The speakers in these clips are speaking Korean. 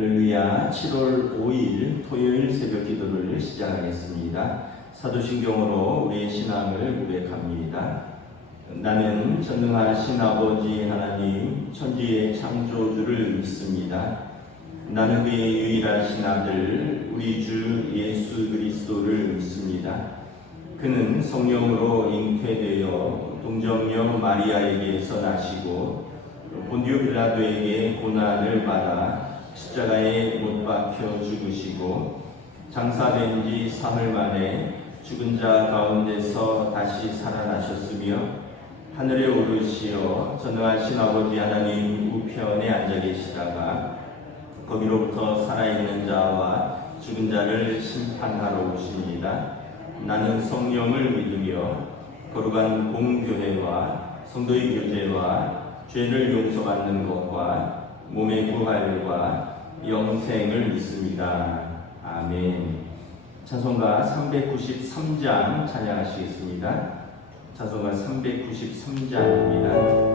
할렐루야. 7월 5일 토요일 새벽 기도를 시작하겠습니다. 사도신경으로 우리의 신앙을 고백합니다. 나는 전능하신 아버지 하나님 천지의 창조주를 믿습니다. 나는 그의 유일하신 아들 우리 주 예수 그리스도를 믿습니다. 그는 성령으로 잉태되어 동정녀 마리아에게서 나시고 본디오 빌라도에게 고난을 받아 십자가에 못 박혀 죽으시고 장사된 지 사흘 만에 죽은 자 가운데서 다시 살아나셨으며 하늘에 오르시어 전능하신 아버지 하나님 우편에 앉아 계시다가 거기로부터 살아있는 자와 죽은 자를 심판하러 오십니다. 나는 성령을 믿으며 거룩한 공교회와 성도의 교제와 죄를 용서받는 것과 몸의 부활과 영생을 믿습니다. 아멘. 찬송가 393장 찬양하시겠습니다. 찬송가 393장입니다.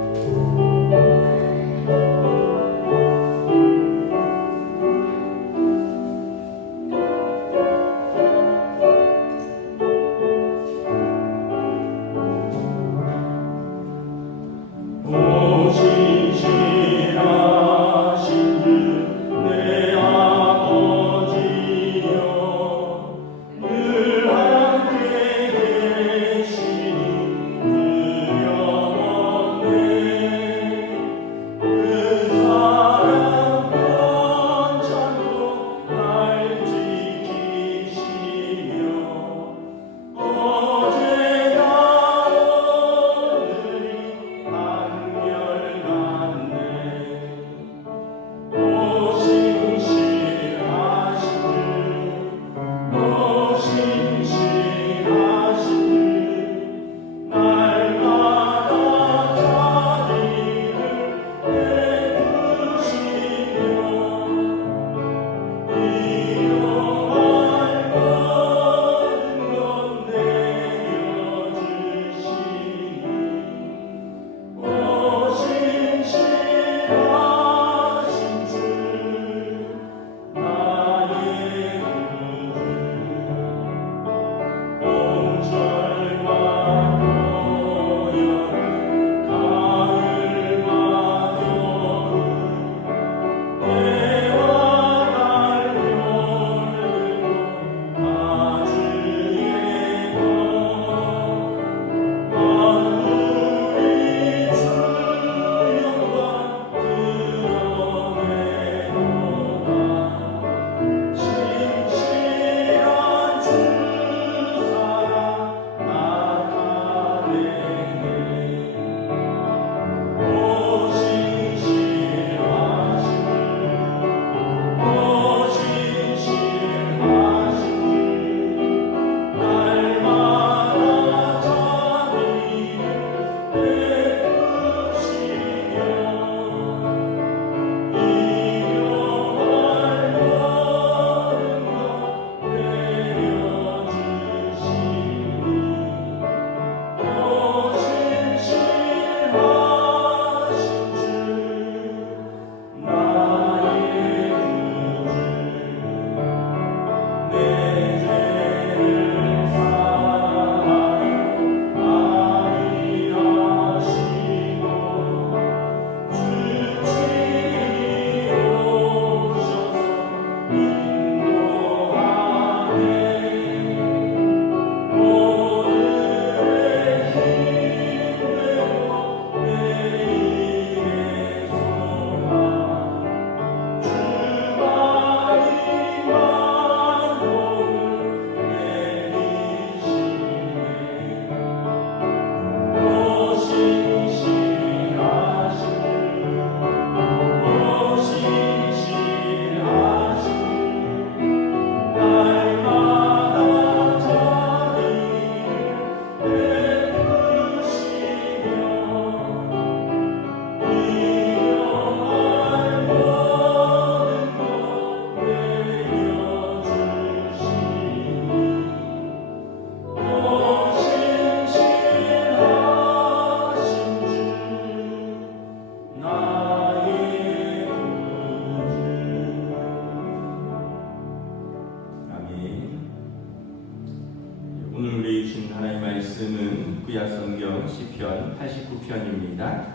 주신 하나님의 말씀은 구약성경 시편 89편입니다.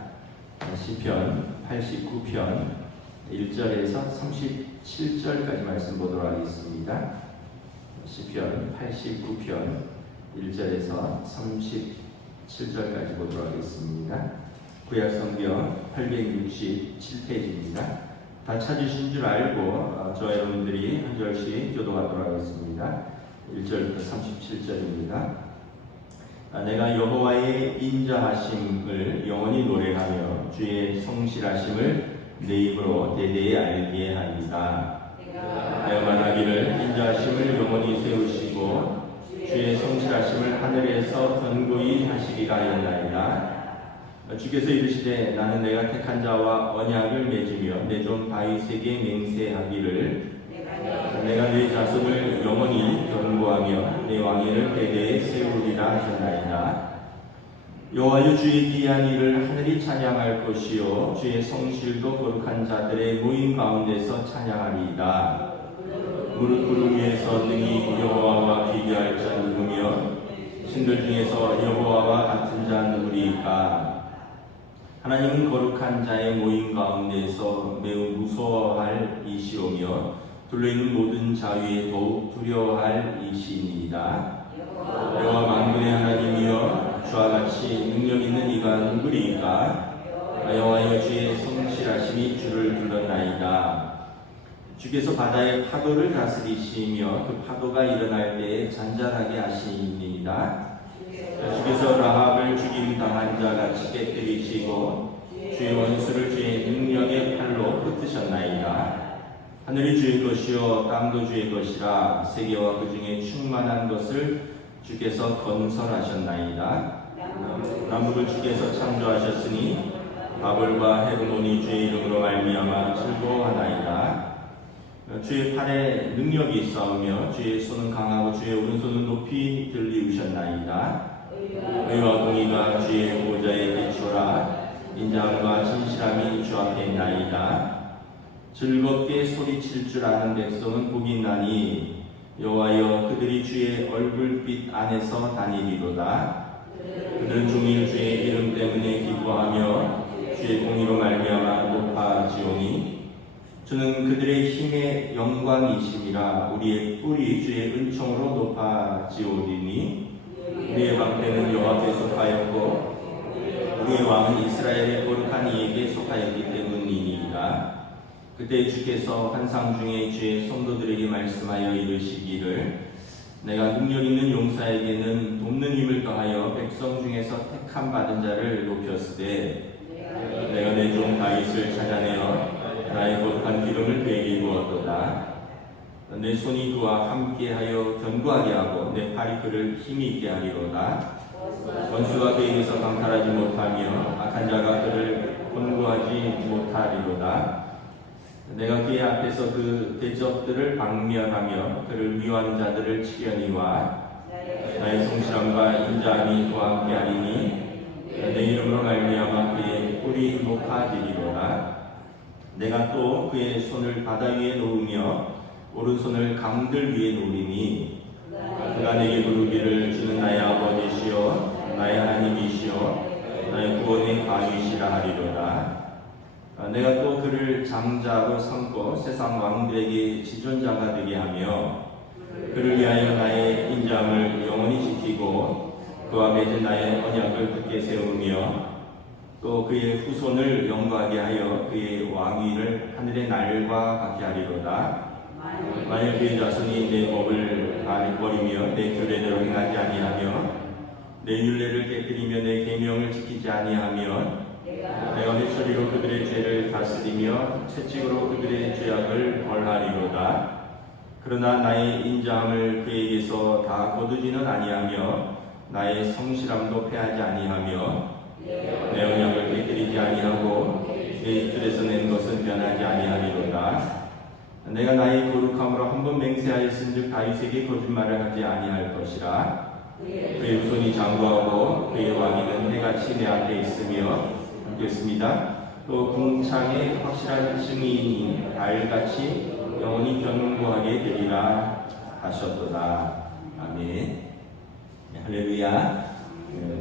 시편 89편 1절에서 37절까지 말씀 보도록 하겠습니다. 시편 89편 1절에서 37절까지 보도록 하겠습니다. 구약성경 867페이지입니다. 다 찾으신 줄 알고 저와 여러분들이 한 절씩 교독하도록 하겠습니다. 1절부터 37절입니다. 내가 여호와의 인자하심을 영원히 노래하며 주의 성실하심을 내 입으로 대대에 알게 하리이다. 내가 말하기를 인자하심을 영원히 세우시고 주의 성실하심을 하늘에서 견고히 하시리라 하였나이다. 주께서 이르시되 나는 내가 택한 자와 언약을 맺으며 내 종 다윗에게 맹세하기를 내가 내 자손을 영원히 견고하며 내 왕위를 대대에 세우리라 하셨나이다. 여호와여 주의 귀한 일을 하늘이 찬양할 것이요 주의 성실도 거룩한 자들의 모임 가운데서 찬양하리이다. 무릇 구름 위에서 능히 여호와와 비교할 자 누구며 신들 중에서 여호와와 같은 자 누구리까? 하나님은 거룩한 자의 모임 가운데서 매우 무서워할 이시오며 둘러있는 모든 자위에 더욱 두려워할 이시니이다. 여호와 만군의 하나님이여 주와 같이 능력 있는 이가 누구리까? 여호와여 주의 성실하심이 주를 둘렀나이다. 주께서 바다의 파도를 다스리시며 그 파도가 일어날 때에 잔잔하게 하시니이다. 주께서 라합을 죽임 당한 자같이 깨뜨리시고 주의 원수를 주의 능력의 팔로 흩으셨나이다. 하늘이 주의 것이요 땅도 주의 것이라 세계와 그 중에 충만한 것을 주께서 건설하셨나이다. 남북을 주께서 창조하셨으니 바벨과 헤르몬이 주의 이름으로 말미암아 즐거워하나이다. 주의 팔에 능력이 있사오며 주의 손은 강하고 주의 오른손은 높이 들리우셨나이다. 의와 공의가 주의 보좌에 비추라. 인자함과 진실함이 주 앞에 있나이다. 즐겁게 소리칠 줄 아는 백성은 복이 있나니 여호와여 그들이 주의 얼굴빛 안에서 다니리로다. 그들은 종일 주의 이름 때문에 기뻐하며 주의 공의로 말미암아 높아지오니 주는 그들의 힘의 영광이심이라. 우리의 뿔이 주의 은총으로 높아지오리니 우리의 방패는 여호와께 속하였고 우리의 왕은 이스라엘의 거룩한 이에게 속하였기 때문이니이다. 그때 주께서 환상 중에 주의 성도들에게 말씀하여 이르시기를 내가 능력 있는 용사에게는 돕는 힘을 더하여 백성 중에서 택함 받은 자를 높였으되 내가 내 종 다윗을 찾아내어 나의 거룩한 기름을 그에게 부었도다. 내 손이 그와 함께하여 견고하게 하고 내 팔이 그를 힘이 있게 하리로다. 원수가 그에게서 강탈하지 못하며 악한 자가 그를 권고하지 못하리로다. 내가 그의 앞에서 그 대적들을 박멸하며 그를 미워하는 자들을 치려니와 나의 성실함과 인자함이 그와 함께하리니 내 이름으로 말미암아 그의 뿔이 높아지리로다. 내가 또 그의 손을 바다 위에 놓으며 오른손을 강들 위에 놓으리니 그가 내게 부르기를 주는 나의 아버지시여 나의 하나님이시여 나의 구원의 강이시라 하리로다. 내가 또 그를 장자로 삼고 세상 왕들에게 지존자가 되게 하며 그를 위하여 나의 인자함을 영원히 지키고 그와 맺은 나의 언약을 굳게 세우며 또 그의 후손을 영광하게 하여 그의 왕위를 하늘의 날과 같게 하리로다. 만일 그의 자손이 내 법을 버리며 내 규례대로 행하지 아니하며 내 율례를 깨뜨리며 내 계명을 지키지 아니하면 내가 회초리로 그들의 죄를 다스리며 채찍으로 그들의 죄악을 벌하리로다. 그러나 나의 인자함을 그에게서 다 거두지는 아니하며 나의 성실함도 패하지 아니하며 내 언약을 깨뜨리지 아니하고 내 입술에서 낸 것은 변하지 아니하리로다. 내가 나의 거룩함으로 한 번 맹세하였은즉 다윗에게 거짓말을 하지 아니할 것이라. 그의 후손이 장구하고 그의 왕위는 해같이 내 앞에 있으며 읽겠습니다. 또 궁창의 확실한 증인인 달같이 영원히 견고하게 되리라 하셨도다. 아멘. 네, 할렐루야.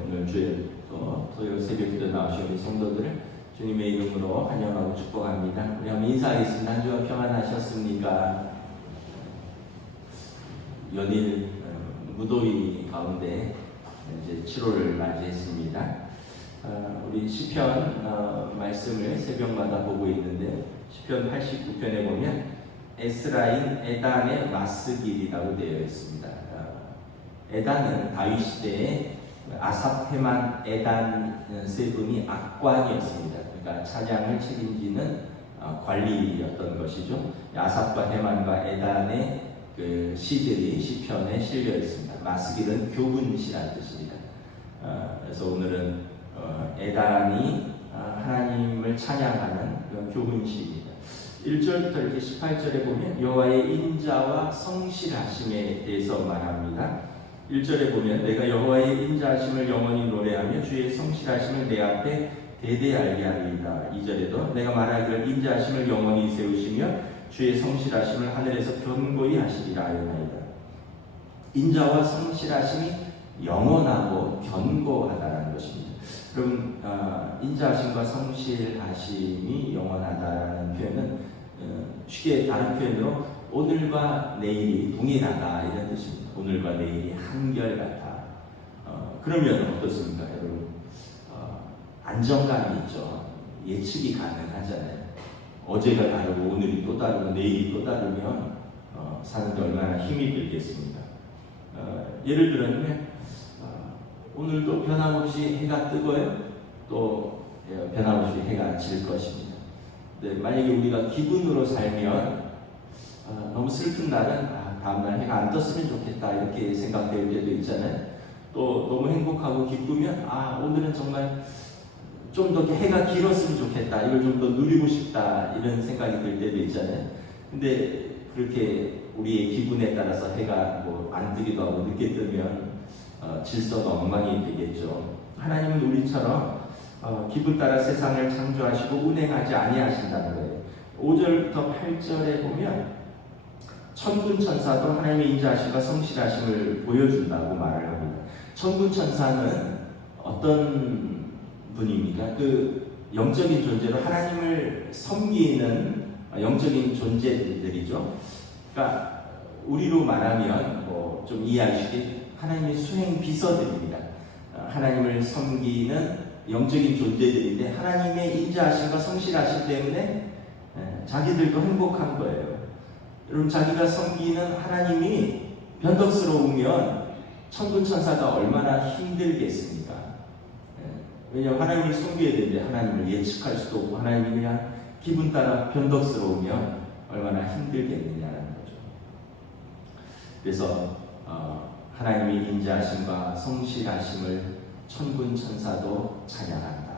오늘 주일 또 토요일 새벽기도 나오신 우리 성도들을 주님의 이름으로 환영하고 축복합니다. 우리 한번 인사하겠습니다. 한 주간 평안하셨습니까? 연일 무더위 가운데 이제 7월을 맞이했습니다. 우리 시편 말씀을 새벽마다 보고 있는데 시편 89편에 보면 에스라인 에단의 마스길이라고 되어 있습니다. 에단은 다윗 시대에 아삽, 헤만, 에단 세 분이 악관이었습니다. 그러니까 찬양을 책임지는 관리였던 것이죠. 아삽과 헤만과 에단의 그 시들이 시편에 실려 있습니다. 마스길은 교훈시라는 뜻입니다. 그래서 오늘은 에단이 하나님을 찬양하는 그런 교훈시입니다. 1절부터 이렇게 18절에 보면 여호와의 인자와 성실하심에 대해서 말합니다. 1절에 보면 내가 여호와의 인자하심을 영원히 노래하며 주의 성실하심을 내 앞에 대대알게 하리이다. 2절에도 내가 말하기를 인자하심을 영원히 세우시며 주의 성실하심을 하늘에서 견고히 하시리라 하였나이다. 인자와 성실하심이 영원하고 견고하다는 것입니다. 그럼 인자하심과 성실하심이 영원하다는 표현은 쉽게 다른 표현으로 오늘과 내일이 동일하다 이런 뜻입니다. 오늘과 내일이 한결같다. 그러면 어떻습니까, 여러분? 안정감이 있죠. 예측이 가능하잖아요. 어제가 다르고 오늘이 또 다르고 내일이 또 다르면 사는데 얼마나 힘이 들겠습니까? 예를 들면 오늘도 변함없이 해가 뜨고요. 또 변함없이 해가 질 것입니다. 근데 만약에 우리가 기분으로 살면 너무 슬픈 날은 다음날 해가 안 떴으면 좋겠다 이렇게 생각될 때도 있잖아요. 또 너무 행복하고 기쁘면 오늘은 정말 좀 더 해가 길었으면 좋겠다, 이걸 좀 더 누리고 싶다 이런 생각이 들 때도 있잖아요. 근데 그렇게 우리의 기분에 따라서 해가 안 뜨기도 하고 늦게 뜨면 질서가 엉망이 되겠죠. 하나님은 우리처럼 기분 따라 세상을 창조하시고 운행하지 아니하신다는 거예요. 5절부터 8절에 보면 천군 천사도 하나님의 인자하심과 성실하심을 보여준다고 말을 합니다. 천군 천사는 어떤 분입니까? 그 영적인 존재로 하나님을 섬기는 영적인 존재들이죠. 그러니까 우리로 말하면 좀 이해하기 쉽게 하나님의 수행 비서들입니다. 하나님을 섬기는 영적인 존재들인데 하나님의 인자하심과 성실하심 때문에 자기들도 행복한 거예요. 여러분, 자기가 섬기는 하나님이 변덕스러우면 천군 천사가 얼마나 힘들겠습니까? 왜냐하면 하나님을 섬겨야 되는데 하나님을 예측할 수도 없고 하나님이 그냥 기분 따라 변덕스러우면 얼마나 힘들겠느냐는 거죠. 그래서 하나님의 인자하심과 성실하심을 천군 천사도 찬양한다.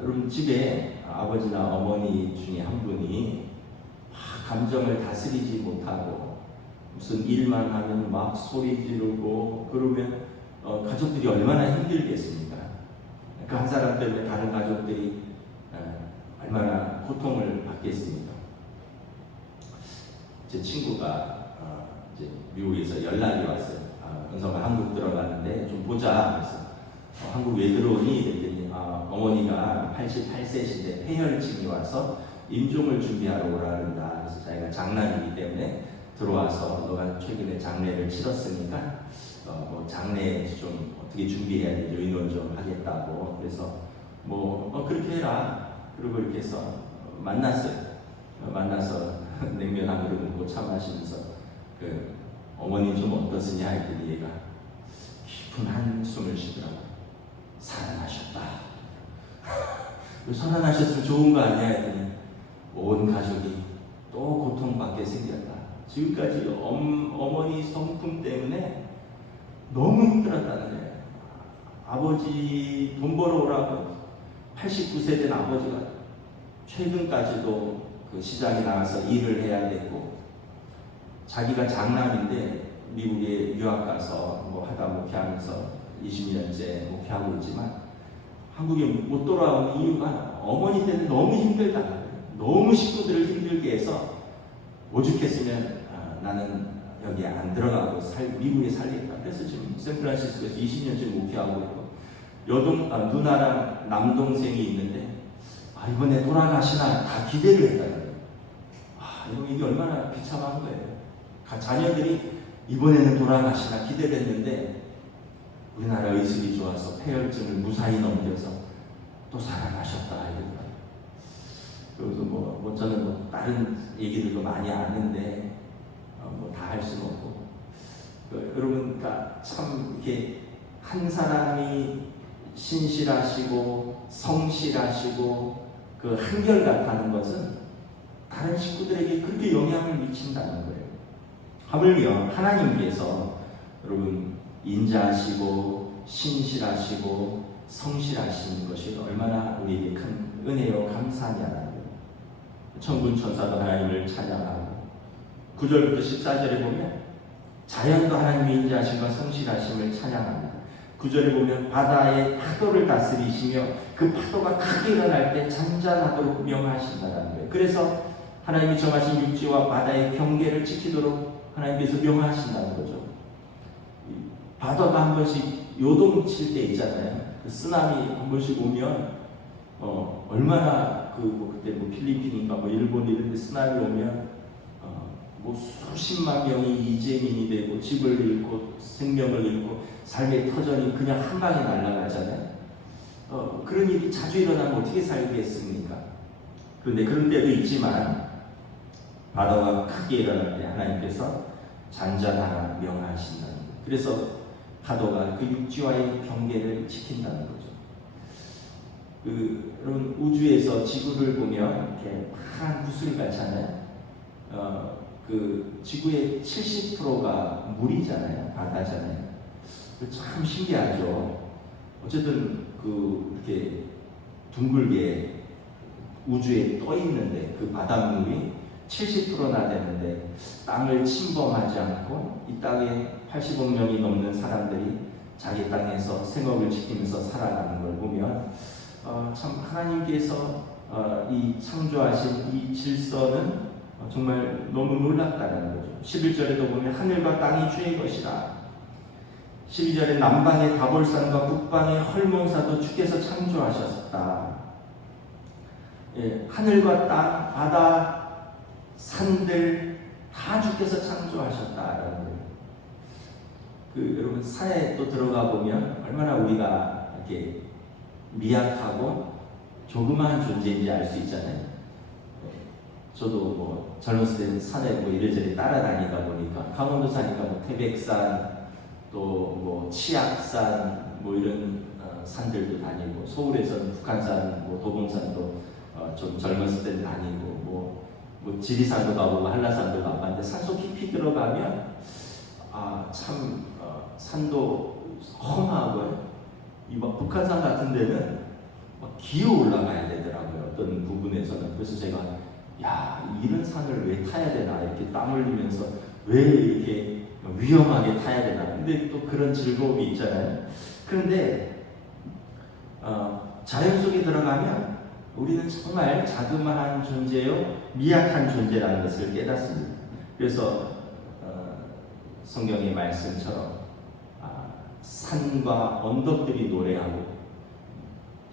여러분, 집에 아버지나 어머니 중에 한 분이 감정을 다스리지 못하고 무슨 일만 하면 막 소리 지르고 그러면 가족들이 얼마나 힘들겠습니까? 그 한 사람 때문에 다른 가족들이 얼마나 고통을 받겠습니까? 제 친구가 이제 미국에서 연락이 왔어요. 은서가 한국 들어갔는데 좀 보자. 그래서 한국 왜 들어오니? 그랬더니 어머니가 88세신데 폐혈증이 와서 임종을 준비하러 오라 그런다. 그래서 자기가 장남이기 때문에 들어와서 너가 최근에 장례를 치렀으니까 장례 좀 어떻게 준비해야 되는지 의논 좀 하겠다고. 그래서 그렇게 해라. 그리고 이렇게 해서 만났어요. 만나서 냉면 한 그릇 먹고 차 마시면서 어머니 좀 어떻으냐 했더니 얘가 깊은 한숨을 쉬더라고요. 살아나셨다. 살아나셨으면 좋은 거 아니야 했더니 온 가족이 또 고통받게 생겼다. 지금까지 어머니 성품 때문에 너무 힘들었다는 거예요. 아버지 돈 벌어오라고 89세 된 아버지가 최근까지도 그 시장에 나가서 일을 해야 됐고, 자기가 장남인데 미국에 유학 가서 하다 목회하면서 20년째 목회하고 있지만 한국에 못 돌아온 이유가 어머니 때문에 너무 힘들다는 거예요. 너무 식구들을 힘들게 해서 오죽했으면 나는 여기에 안 들어가고 미국에 살겠다. 그래서 지금 샌프란시스코에서 20년째 목회하고 있고, 누나랑 남동생이 있는데 이번에 돌아가시나 다 기대를 했다는 거예요. 이게 얼마나 비참한 거예요. 자녀들이 이번에는 돌아가시나 기대를 했는데 우리나라 의술이 좋아서 폐혈증을 무사히 넘겨서 또 살아가셨다 이러더라고요. 그래서 저는 다른 얘기들도 많이 아는데 다 할 수는 없고, 여러분, 그러니까 참 이렇게 한 사람이 신실하시고 성실하시고 그 한결같다는 것은 다른 식구들에게 그렇게 영향을 미친다는 거예요. 하물며 하나님께서 여러분 인자하시고 신실하시고 성실하신 것이 얼마나 우리에게 큰 은혜요 감사하냐는 거예요. 천군 천사도 하나님을 찬양하고, 9절부터 14절에 보면 자연도 하나님의 인자하심과 성실하심을 찬양합니다. 9절에 보면 바다의 파도를 다스리시며 그 파도가 크게 일어날 때 잔잔하도록 명하신다는 거예요. 그래서 하나님이 정하신 육지와 바다의 경계를 지키도록 하나님께서 명하신다는 거죠. 바다가 한 번씩 요동칠 때 있잖아요. 그 쓰나미 한 번씩 오면 얼마나 그때 필리핀인가 일본 이런 데 쓰나미 오면 수십만 명이 이재민이 되고 집을 잃고 생명을 잃고 삶의 터전이 그냥 한 방에 날아가잖아요. 그런 일이 자주 일어나면 어떻게 살겠습니까? 그런데 그런 때도 있지만 바다가 크게 일어날 때 하나님께서 잔잔하라 명하신다는 거예요. 그래서 파도가 그 육지와의 경계를 지킨다는 거죠. 여러분 우주에서 지구를 보면 이렇게 파란 구슬 같잖아요. 지구의 70%가 물이잖아요. 바다잖아요. 참 신기하죠. 어쨌든 이렇게 둥글게 우주에 떠 있는데 그 바닷물이 70%나 되는데 땅을 침범하지 않고 이 땅에 80억 명이 넘는 사람들이 자기 땅에서 생업을 지키면서 살아가는 걸 보면 참 하나님께서 이 창조하신 이 질서는 정말 너무 놀랍다는 거죠. 11절에도 보면 하늘과 땅이 주의 것이라. 12절에 남방의 다볼산과 북방의 헐몬사도 주께서 창조하셨다. 하늘과 땅, 바다, 산들 다 주께서 창조하셨다라는 거예요. 여러분 산에 또 들어가 보면 얼마나 우리가 이렇게 미약하고 조그마한 존재인지 알 수 있잖아요. 저도 젊었을 때는 산에 이래저래 따라다니다 보니까 강원도 사니까 태백산 또 치악산 이런 산들도 다니고, 서울에서는 북한산 도봉산도 좀 젊었을 때는 다니고 지리산도 가보고 한라산도 가봤는데 산속 깊이 들어가면 참 산도 험하고요. 북한산 같은 데는 기어 올라가야 되더라고요. 어떤 부분에서는. 그래서 제가 이런 산을 왜 타야 되나, 이렇게 땀 흘리면서 왜 이렇게 위험하게 타야 되나. 근데 또 그런 즐거움이 있잖아요. 그런데 자연 속에 들어가면 우리는 정말 자그마한 존재요, 미약한 존재라는 것을 깨닫습니다. 그래서 성경의 말씀처럼 산과 언덕들이 노래하고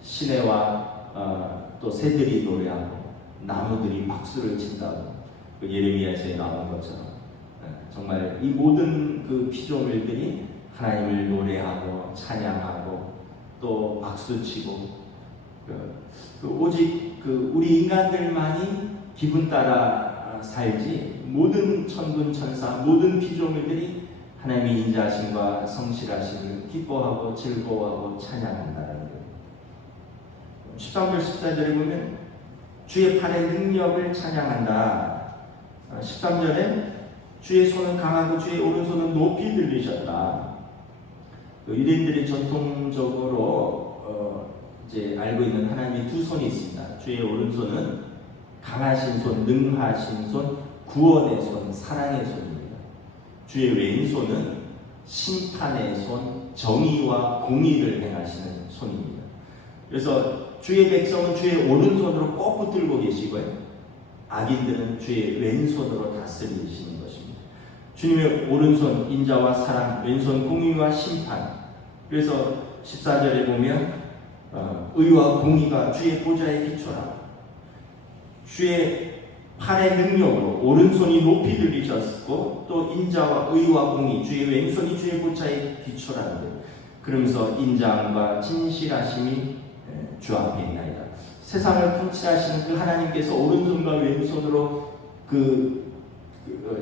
시내와 또 새들이 노래하고 나무들이 박수를 친다고 예레미야서에 나온 것처럼 정말 이 모든 피조물들이 하나님을 노래하고 찬양하고 또 박수치고 오직 우리 인간들만이 기분 따라 살지, 모든 천군 천사 모든 피조물들이 하나님의 인자하심과 성실하심을 기뻐하고 즐거워하고 찬양한다는 거예요. 13절 14절에 보면 주의 팔의 능력을 찬양한다. 13절에 주의 손은 강하고 주의 오른손은 높이 들리셨다. 유대인들이 전통적으로 이제 알고 있는 하나님의 두 손이 있습니다. 주의 오른손은 강하신 손, 능하신 손, 구원의 손, 사랑의 손입니다. 주의 왼손은 심판의 손, 정의와 공의를 행하시는 손입니다. 그래서 주의 백성은 주의 오른손으로 꼭 붙들고 계시고요, 악인들은 주의 왼손으로 다스리시는 것입니다. 주님의 오른손 인자와 사랑, 왼손 공의와 심판. 그래서 14절에 보면 의와 공의가 주의 보좌에 기초라. 주의 팔의 능력으로 오른손이 높이 들리셨고 또 인자와 의와 공의, 주의 왼손이 주의 보좌에 기초라는데, 그러면서 인자함과 진실하심이 주 앞에 있나이다. 세상을 통치하시는 그 하나님께서 오른손과 왼손으로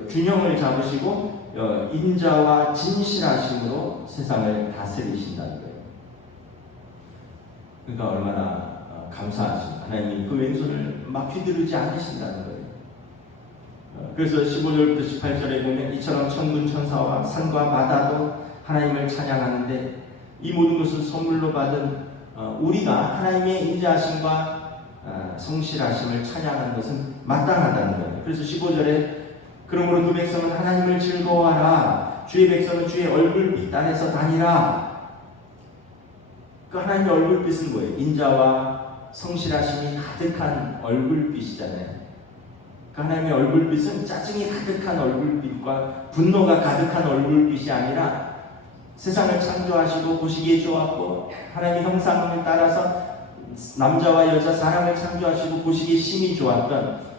균형을 잡으시고 인자와 진실하심으로 세상을 다스리신다는 거예요. 그러니까 얼마나 감사하십니까. 하나님이 그 왼손을 막 휘두르지 않으신다는 거예요. 그래서 15절부터 18절에 보면 이처럼 천군 천사와 산과 바다도 하나님을 찬양하는데 이 모든 것을 선물로 받은 우리가 하나님의 인자하심과 성실하심을 찬양하는 것은 마땅하다는 거예요. 그래서 15절에 그러므로 그 백성은 하나님을 즐거워하라. 주의 백성은 주의 얼굴빛 안에서 다니라. 그 하나님의 얼굴빛은 뭐예요? 인자와 성실하심이 가득한 얼굴빛이잖아요. 그 하나님의 얼굴빛은 짜증이 가득한 얼굴빛과 분노가 가득한 얼굴빛이 아니라 세상을 창조하시고 보시기에 좋았고 하나님의 형상을 따라서 남자와 여자 사람을 창조하시고 보시기에 심히 좋았던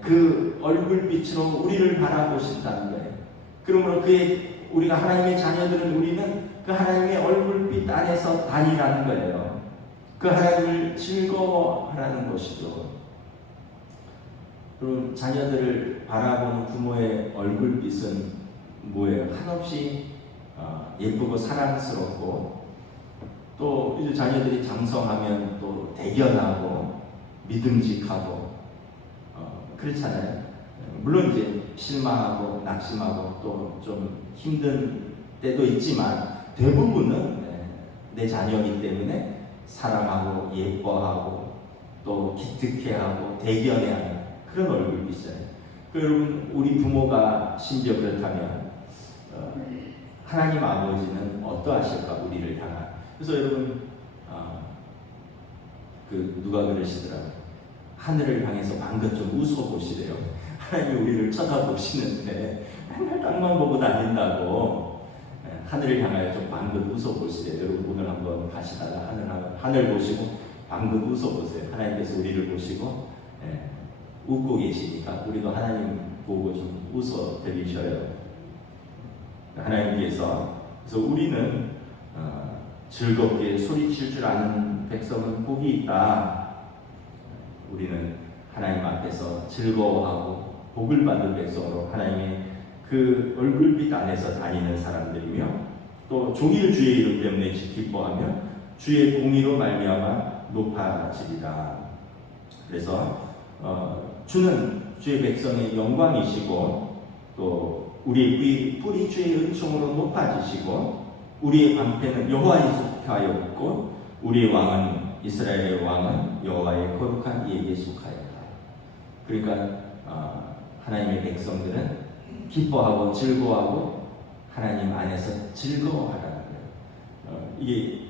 그 얼굴빛으로 우리를 바라보신다는 거예요. 그러므로 우리가 하나님의 자녀들은 우리는 그 하나님의 얼굴빛 안에서 다니라는 거예요. 그 하나님을 즐거워하라는 것이죠. 그럼 자녀들을 바라보는 부모의 얼굴빛은 뭐예요? 한없이 예쁘고 사랑스럽고 또 이제 자녀들이 장성하면 또 대견하고 믿음직하고 그렇잖아요. 물론 이제 실망하고 낙심하고 또 좀 힘든 때도 있지만 대부분은 내 자녀이기 때문에 사랑하고 예뻐하고 또 기특해하고 대견해하는 그런 얼굴빛이잖아요. 여러분 우리 부모가 심지어 그렇다면 하나님 아버지는 어떠하실까 우리를 향한. 그래서 여러분 누가 그러시더라고요. 하늘을 향해서 방긋 좀 웃어보시래요. 하나님이 우리를 쳐다보시는데 맨날 땅만 보고 다닌다고 하늘을 향하여 좀 방긋 웃어보시래요. 여러분 오늘 한번 가시다가 하늘 보시고 방긋 웃어보세요. 하나님께서 우리를 보시고 웃고 계시니까 우리도 하나님 보고 좀 웃어드리셔요. 하나님께서. 그래서 우리는 즐겁게 소리칠 줄 아는 백성은 복이 있다. 우리는 하나님 앞에서 즐거워하고 복을 받는 백성으로 하나님의 그 얼굴빛 안에서 다니는 사람들이며 또 종일 주의 이름 때문에 기뻐하며 주의 공의로 말미암아 높아지리라. 그래서 주는 주의 백성의 영광이시고 또 우리의 뿌리 주의 은총으로 높아지시고 우리의 방패는 여호와에 속하였고 우리의 왕은 이스라엘의 왕은 여호와의 거룩한 이에게 속하였다. 그러니까 하나님의 백성들은 기뻐하고 즐거워하고 하나님 안에서 즐거워하라는 거예요. 이게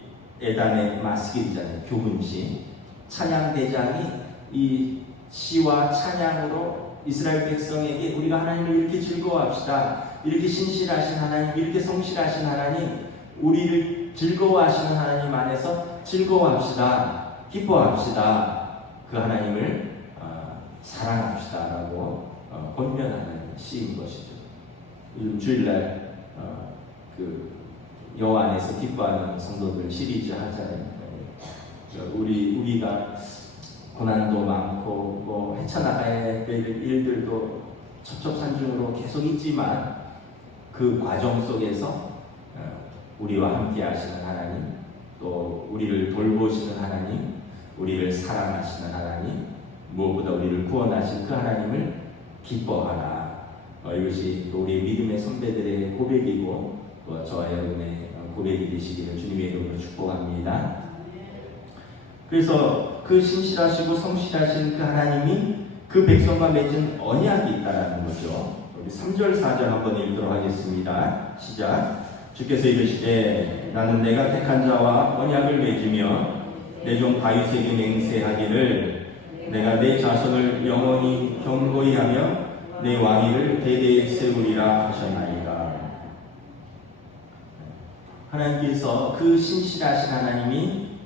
에단의 마스길이잖아요. 교훈시 찬양대장이 이 시와 찬양으로 이스라엘 백성에게 우리가 하나님을 이렇게 즐거워합시다. 이렇게 신실하신 하나님, 이렇게 성실하신 하나님, 우리를 즐거워하시는 하나님 안에서 즐거워합시다. 기뻐합시다. 그 하나님을 사랑합시다라고 권면하는 시인 것이죠. 요즘 주일날 여호와 안에서 기뻐하는 성도들 시리즈 하잖아요. 우리가 고난도 많고 뭐 헤쳐나가야 될 일들도 첩첩산중으로 계속 있지만 그 과정 속에서 우리와 함께 하시는 하나님, 또 우리를 돌보시는 하나님, 우리를 사랑하시는 하나님, 무엇보다 우리를 구원하신 그 하나님을 기뻐하라. 이것이 또 우리 믿음의 선배들의 고백이고 저와 여러분의 고백이 되시기를 주님의 이름으로 축복합니다. 그래서 그 신실하시고 성실하신 그 하나님이 그 백성과 맺은 언약이 있다는 거죠. 우리 3절 4절 한번 읽도록 하겠습니다. 시작. 주께서 이르시되 나는 내가 택한 자와 언약을 맺으며 내 종 다윗에게 맹세하기를 내가 내 자손을 영원히 견고히 하며 내 왕위를 대대에 세우리라 하셨나이다. 하나님께서 그 신실하신 하나님이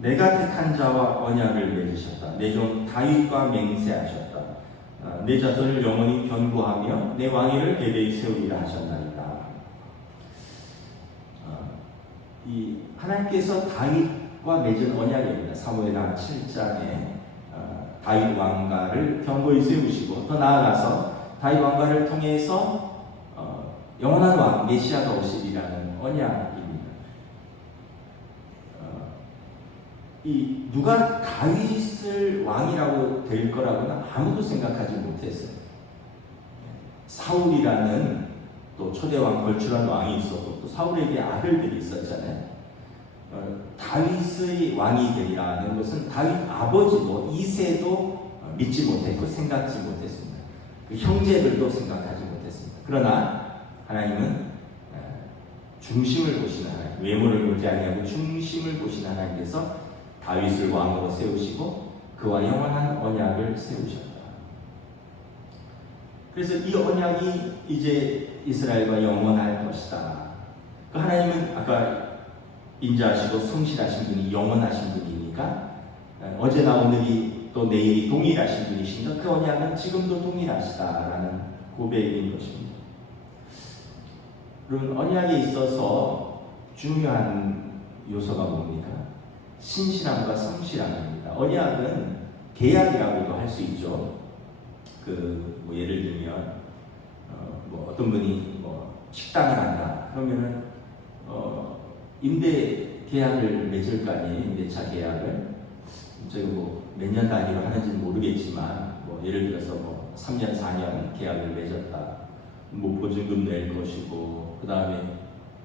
내가 택한 자와 언약을 맺으셨다. 내 종 다윗과 맹세하셨다. 내 자손을 영원히 견고하며 내 왕위를 대대에 세우리라 하셨나이다. 이 하나님께서 다윗과 맺은 언약입니다. 사무엘하 7장에 다윗 왕가를 견고히 세우시고 더 나아가서 다윗 왕가를 통해서 영원한 왕 메시아가 오시리라는 언약입니다. 이 누가 다윗을 왕이라고 될 거라고는 아무도 생각하지 못했어요. 사울이라는 또 초대왕 걸출한 왕이 있었고 또 사울에게 아들들이 있었잖아요. 다윗의 왕이 되리라는 것은 다윗 아버지도 이세도 믿지 못했고 생각지 못했습니다. 그 형제들도 생각하지 못했습니다. 그러나 하나님은 중심을 보시는 하나님, 외모를 보지 아니하고 중심을 보시는 하나님께서 다윗을 왕으로 세우시고 그와 영원한 언약을 세우셨다. 그래서 이 언약이 이제 이스라엘과 영원할 것이다. 그 하나님은 아까 인자하시고 성실하신 분이 영원하신 분이니까 어제나 오늘이 또 내일이 동일하신 분이신가 그 언약은 지금도 동일하시다라는 고백인 것입니다. 그런 언약에 있어서 중요한 요소가 뭡니까? 신실함과 성실함입니다. 언약은 계약이라고도 할 수 있죠. 뭐 예를 들면 뭐 어떤 분이 뭐 식당을 한다. 그러면은 임대 계약을 맺을 거 아니에요. 임대차 계약을. 저희 뭐 몇 년 단위로 하는지는 모르겠지만 뭐 예를 들어서 뭐 3년 4년 계약을 맺었다. 뭐 보증금 낼 것이고 그 다음에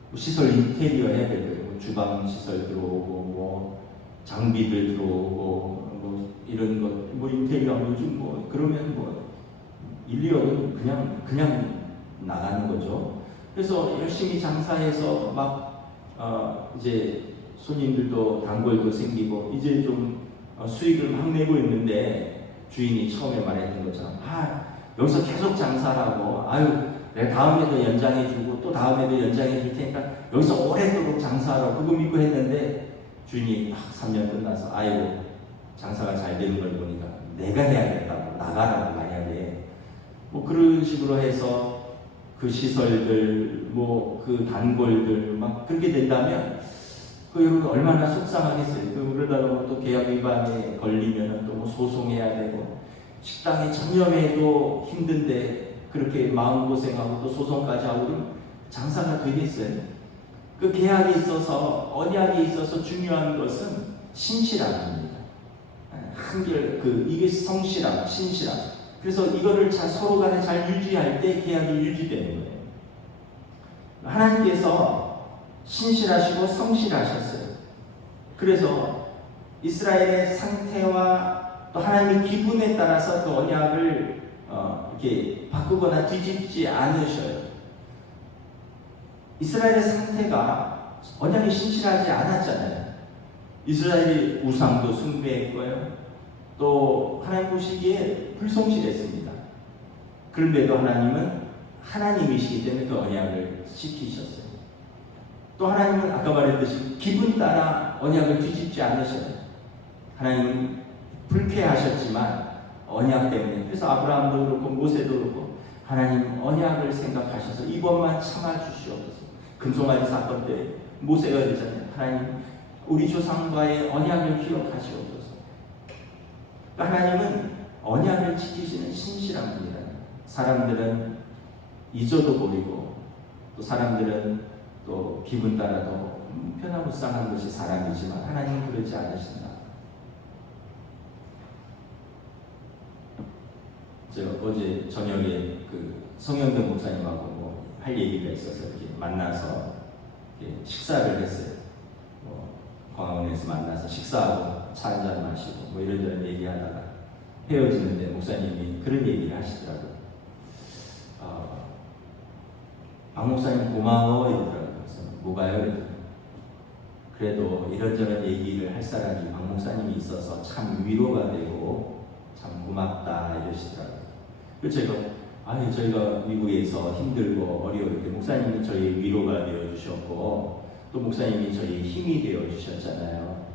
뭐 시설 인테리어 해야 될 거예요. 뭐 주방 시설 들어오고 뭐 장비들 들어오고 뭐 이런 것 뭐 인테리어 요즘 뭐 그러면 뭐 1, 2억은 그냥 나가는 거죠. 그래서 열심히 장사해서 막 이제 손님들도 단골도 생기고 이제 좀 수익을 막 내고 있는데 주인이 처음에 말했던 것처럼 여기서 계속 장사하고 내가 다음에도 연장해주고 또 다음에도 연장해줄 테니까 여기서 오랫도록 장사하라고 그거 믿고 했는데 주인이 3년 끝나서 장사가 잘 되는 걸 보니까 내가 해야겠다고 나가라고 만약에 뭐 그런 식으로 해서 그 시설들 뭐 그 단골들 막 그렇게 된다면 그 여러분 얼마나 속상하겠어요. 그러다가 또 계약 위반에 걸리면 또 뭐 소송해야 되고 식당에 전념해도 힘든데 그렇게 마음고생하고 또 소송까지 하고 그러면 장사가 되겠어요. 그 계약에 있어서 언약에 있어서 중요한 것은 신실함입니다. 한결 이게 성실함, 신실함. 그래서 이거를 서로 간에 잘 유지할 때 계약이 유지되는 거예요. 하나님께서 신실하시고 성실하셨어요. 그래서 이스라엘의 상태와 또 하나님의 기분에 따라서 그 언약을 이렇게 바꾸거나 뒤집지 않으셔요. 이스라엘의 상태가 언약이 신실하지 않았잖아요. 이스라엘이 우상도 숭배했고요. 또 하나님 보시기에 불성실했습니다. 그런데도 하나님은 하나님이시기 때문에 그 언약을 지키셨어요. 또 하나님은 아까 말했듯이 기분 따라 언약을 뒤집지 않으셔요. 하나님은 불쾌하셨지만 언약 때문에 그래서 아브라함도 그렇고 모세도 그렇고 하나님 언약을 생각하셔서 이번만 참아주시옵소서. 금송아지 사건 때 모세가 그러잖아요. 하나님 우리 조상과의 언약을 기억하시옵소서. 하나님은 언약을 지키시는 신실한 분이다. 사람들은 잊어도 버리고 또 사람들은 또 기분 따라도 편하무쌍한 것이 사람이지만 하나님은 그러지 않으신다. 제가 어제 저녁에 성현경 목사님하고 할 얘기가 있어서 이렇게 만나서 이렇게 식사를 했어요. 광화문에서 만나서 식사하고 차 한잔 마시고 이런저런 얘기하다가 헤어지는데 목사님이 그런 얘기를 하시더라고요. 박 목사님 고마워 이러더라고요. 그래서 뭐가요? 그래도 이런저런 얘기를 할 사람이 박 목사님이 있어서 참 위로가 되고 참 고맙다 이러시더라고요. 그래서 제가 아니 저희가 미국에서 힘들고 어려울 때 목사님이 저희 위로가 되어 주셨고 또 목사님이 저희 힘이 되어 주셨잖아요.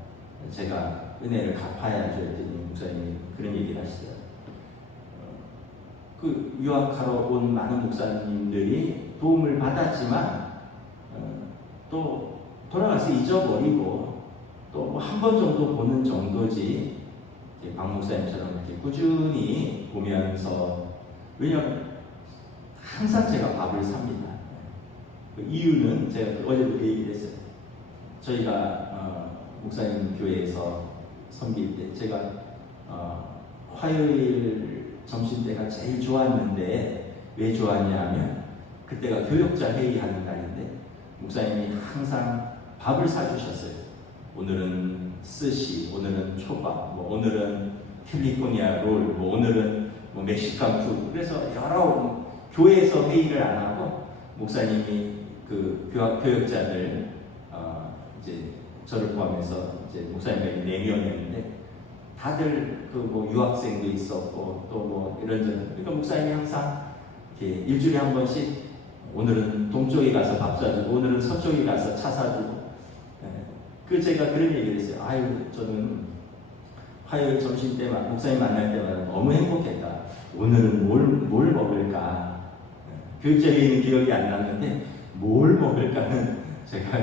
제가 은혜를 갚아야죠 했더니 목사님이 그런 얘기를 하시더라고요. 그 유학하러 온 많은 목사님들이 도움을 받았지만 또 돌아가서 잊어버리고 또 한 번 정도 보는 정도지 박 목사님처럼 이렇게 꾸준히 보면서 왜냐하면 항상 제가 밥을 삽니다. 그 이유는 제가 어제도 그 얘기를 했어요. 저희가 목사님 교회에서 섬길 때 제가 화요일 점심때가 제일 좋았는데 왜 좋았냐 하면 그때가 교역자 회의하는 날인데 목사님이 항상 밥을 사주셨어요. 오늘은 스시, 오늘은 초밥, 뭐 오늘은 캘리포니아 롤, 뭐 오늘은 뭐 멕시칸 푸드. 그래서 여러 교회에서 회의를 안 하고 목사님이 그 교역자들 이제 저를 포함해서 이제 목사님과 4명이었는데 다들 그 뭐 유학생도 있었고 또 뭐 이런저런. 그러니까 목사님이 항상 이렇게 일주일에 한 번씩 오늘은 동쪽에 가서 밥 사주고 오늘은 서쪽에 가서 차 사주고. 그 제가 그런 얘기를 했어요. 아유 저는 화요일 점심 때만 목사님 만날 때마다 너무 행복했다. 오늘은 뭘 먹을까? 교육자에는 기억이 안 났는데 뭘 먹을까는 제가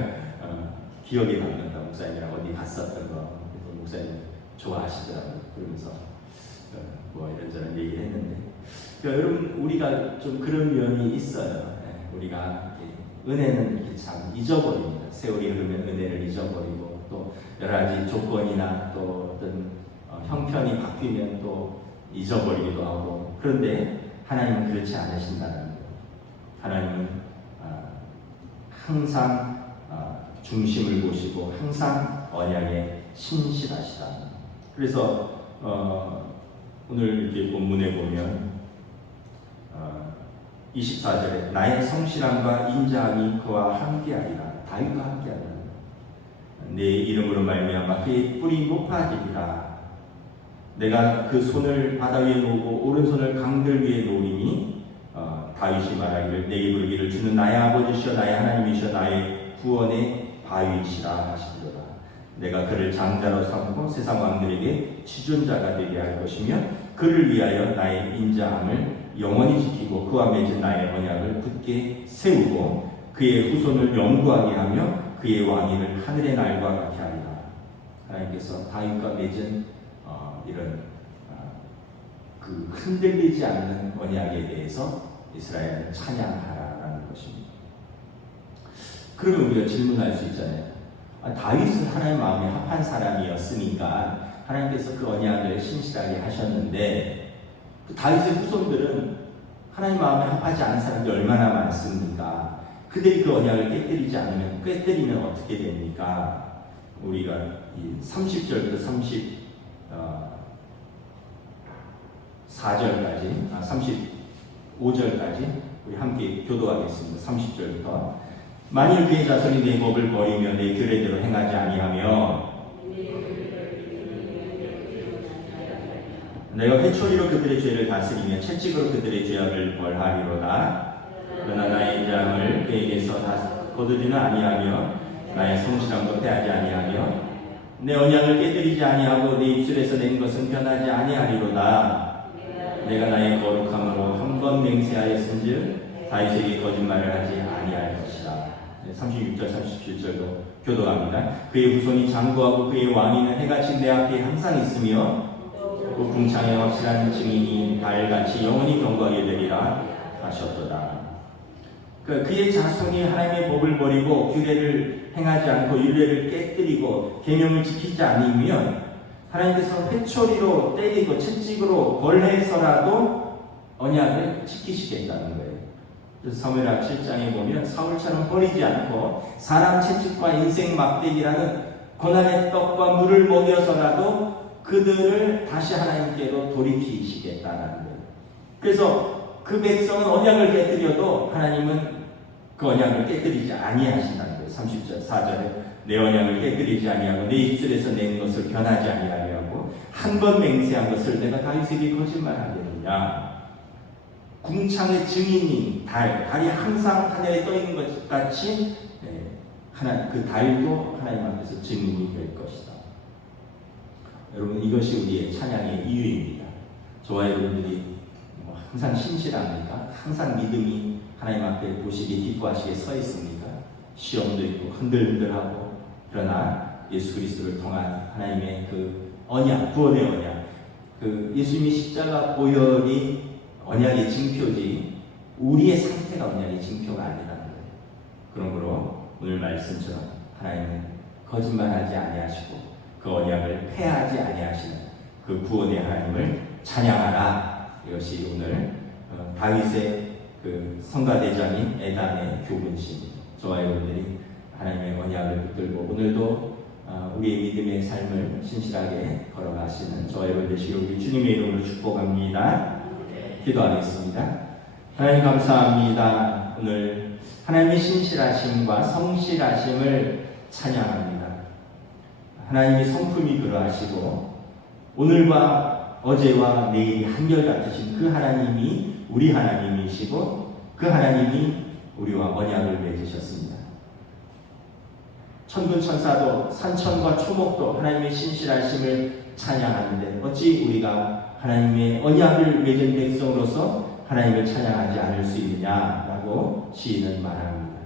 기억에 남는다. 목사님이랑 어디 갔었던 거. 그래서 목사님 좋아하시더라고요. 그러면서 뭐 이런저런 얘기를 했는데 그러니까 여러분 우리가 좀 그런 면이 있어요. 우리가 은혜는 이렇게 참 잊어버립니다. 세월이 흐르면 은혜를 잊어버리고 또 여러 가지 조건이나 또 어떤 형편이 바뀌면 또 잊어버리기도 하고 그런데 하나님은 그렇지 않으신다는 거예요. 하나님은 항상 중심을 보시고 항상 언약에 신실하시다. 그래서 오늘 이렇게 본문에 보면 24절에 나의 성실함과 인자함이 그와 함께하리라. 다윗과 함께하리라. 내 이름으로 말미암아 그의 뿔이 높아지리라. 내가 그 손을 바다 위에 놓고 오른손을 강들 위에 놓으리니 다윗이 말하기를 내게 부르기를 주는 나의 아버지시여 나의 하나님이시여 나의 구원의 바위시라 하시리로다. 내가 그를 장자로 삼고 세상 왕들에게 지존자가 되게 할 것이며 그를 위하여 나의 인자함을 영원히 지키고 그와 맺은 나의 언약을 굳게 세우고 그의 후손을 영구하게 하며 그의 왕위를 하늘의 날과 같게 하리라. 하나님께서 다윗과 맺은 이런 그 흔들리지 않는 언약에 대해서 이스라엘은 찬양하라라는 것입니다. 그러면 우리가 질문할 수 있잖아요. 다윗은 하나님 마음에 합한 사람이었으니까 하나님께서 그 언약을 신실하게 하셨는데 그 다윗의 후손들은 하나님 마음에 합하지 않은 사람들이 얼마나 많습니까? 그들이 그 언약을 깨뜨리면 어떻게 됩니까? 우리가 이 30절부터 35절까지 우리 함께 교도하겠습니다. 30절부터 만일 그의 자손이 내 법을 버리며 내 규례대로 행하지 아니하며 내가 회초리로 그들의 죄를 다스리며 채찍으로 그들의 죄악을 벌하리로다. 그러나 나의 인자함을 그에게서 거두지는 아니하며 나의 성실함도 패하지 아니하며 내 언약을 깨뜨리지 아니하고 내 입술에서 낸 것은 변하지 아니하리로다. 내가 나의 거룩함으로 한 번 맹세하였은즉 다윗에게 거짓말을 하지 아니할 것이다. 36절 37절도 교도합니다. 그의 후손이 장구하고 그의 왕위는 해같이 내 앞에 항상 있으며 그 궁창의 확실한 증인이 달같이 영원히 경고하게 되리라 하셨도다. 그의 자손이 하나님의 법을 버리고 규례를 행하지 않고 율례를 깨뜨리고 계명을 지키지 않으면 하나님께서 회초리로 때리고 채찍으로 벌해서라도 언약을 지키시겠다는 거예요. 그래서 사무엘하 7장에 보면 사울처럼 버리지 않고 사람 채찍과 인생 막대기라는 고난의 떡과 물을 먹여서라도 그들을 다시 하나님께로 돌이키시겠다는 거예요. 그래서 그 백성은 언약을 깨뜨려도 하나님은 그 언약을 깨뜨리지 아니하신다는 거예요. 30절 4절에 내 언약을 깨뜨리지 아니하고 내 입술에서 낸 것을 변하지 아니하고 한 번 맹세한 것을 내가 다윗에게 거짓말하겠느냐. 궁창의 증인인 달이 항상 하늘에 떠 있는 것 같이 그 달도 하나님 앞에서 증인이 될 것이다. 여러분, 이것이 우리의 찬양의 이유입니다. 저와 여러분들이 항상 신실합니까? 항상 믿음이 하나님 앞에 보시기에 기뻐하시게 서 있습니까? 시험도 있고 흔들흔들하고, 그러나 예수 그리스도를 통한 하나님의 그 언약, 구원의 언약, 그 예수님이 십자가 보혈이 언약의 징표지 우리의 상태가 언약의 징표가 아니라는 거예요. 그러므로 오늘 말씀처럼 하나님은 거짓말하지 아니하시고 그 언약을 폐하지 아니하시는 그 구원의 하나님을 찬양하라. 이것이 오늘 다윗의 그 성가대장인 에단의 교훈입니다. 저와 여러분들이 하나님의 언약을 붙들고 오늘도 우리의 믿음의 삶을 신실하게 걸어가시는 저와 여러분 되시기를 우리 주님의 이름으로 축복합니다. 기도하겠습니다. 하나님 감사합니다. 오늘 하나님의 신실하심과 성실하심을 찬양합니다. 하나님의 성품이 그러하시고 오늘과 어제와 내일이 한결같으신 그 하나님이 우리 하나님이시고 그 하나님이 우리와 언약을 맺으셨습니다. 천군 천사도 산천과 초목도 하나님의 신실하심을 찬양하는데 어찌 우리가 하나님의 언약을 맺은 백성으로서 하나님을 찬양하지 않을 수 있느냐라고 시인은 말합니다.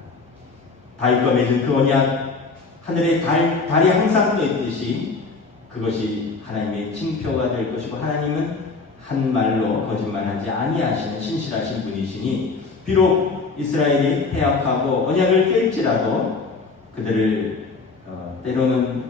다윗과 맺은 그 언약, 하늘에 달이 항상 떠 있듯이 그것이 하나님의 징표가 될 것이고 하나님은 한 말로 거짓말하지 아니하시는 신실하신 분이시니 비록 이스라엘이 패역하고 언약을 깰지라도 그들을 때로는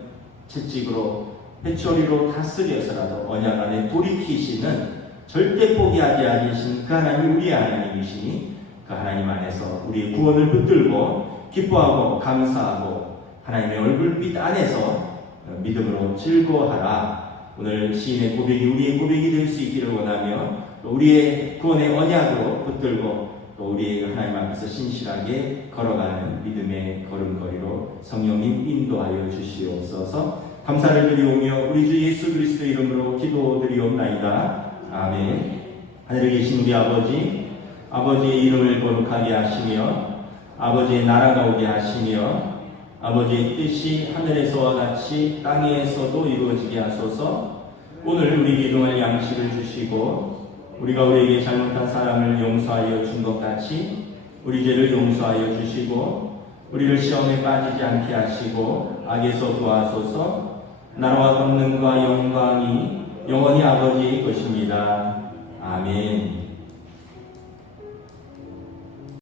채찍으로 회초리로 다스려서라도 언약 안에 돌이키시는 절대 포기하지 않으신 그 하나님 우리의 하나님이시니 그 하나님 안에서 우리의 구원을 붙들고 기뻐하고 감사하고 하나님의 얼굴빛 안에서 믿음으로 즐거워하라. 오늘 시인의 고백이 우리의 고백이 될 수 있기를 원하며 또 우리의 구원의 언약으로 붙들고 또 우리 하나님 앞에서 신실하게 걸어가는 믿음의 걸음걸이로 성령님 인도하여 주시옵소서. 감사를 드리오며 우리 주 예수 그리스도 이름으로 기도드리옵나이다. 아멘. 하늘에 계신 우리 아버지의 이름을 거룩하게 하시며 아버지의 나라가 오게 하시며 아버지의 뜻이 하늘에서와 같이 땅에서도 이루어지게 하소서. 오늘 우리에게 일용할 양식을 주시고 우리가 우리에게 잘못한 사람을 용서하여 준 것 같이 우리 죄를 용서하여 주시고 우리를 시험에 빠지지 않게 하시고 악에서 도와소서. 나라와 권능과 영광이 영원히 아버지의 것입니다. 아멘.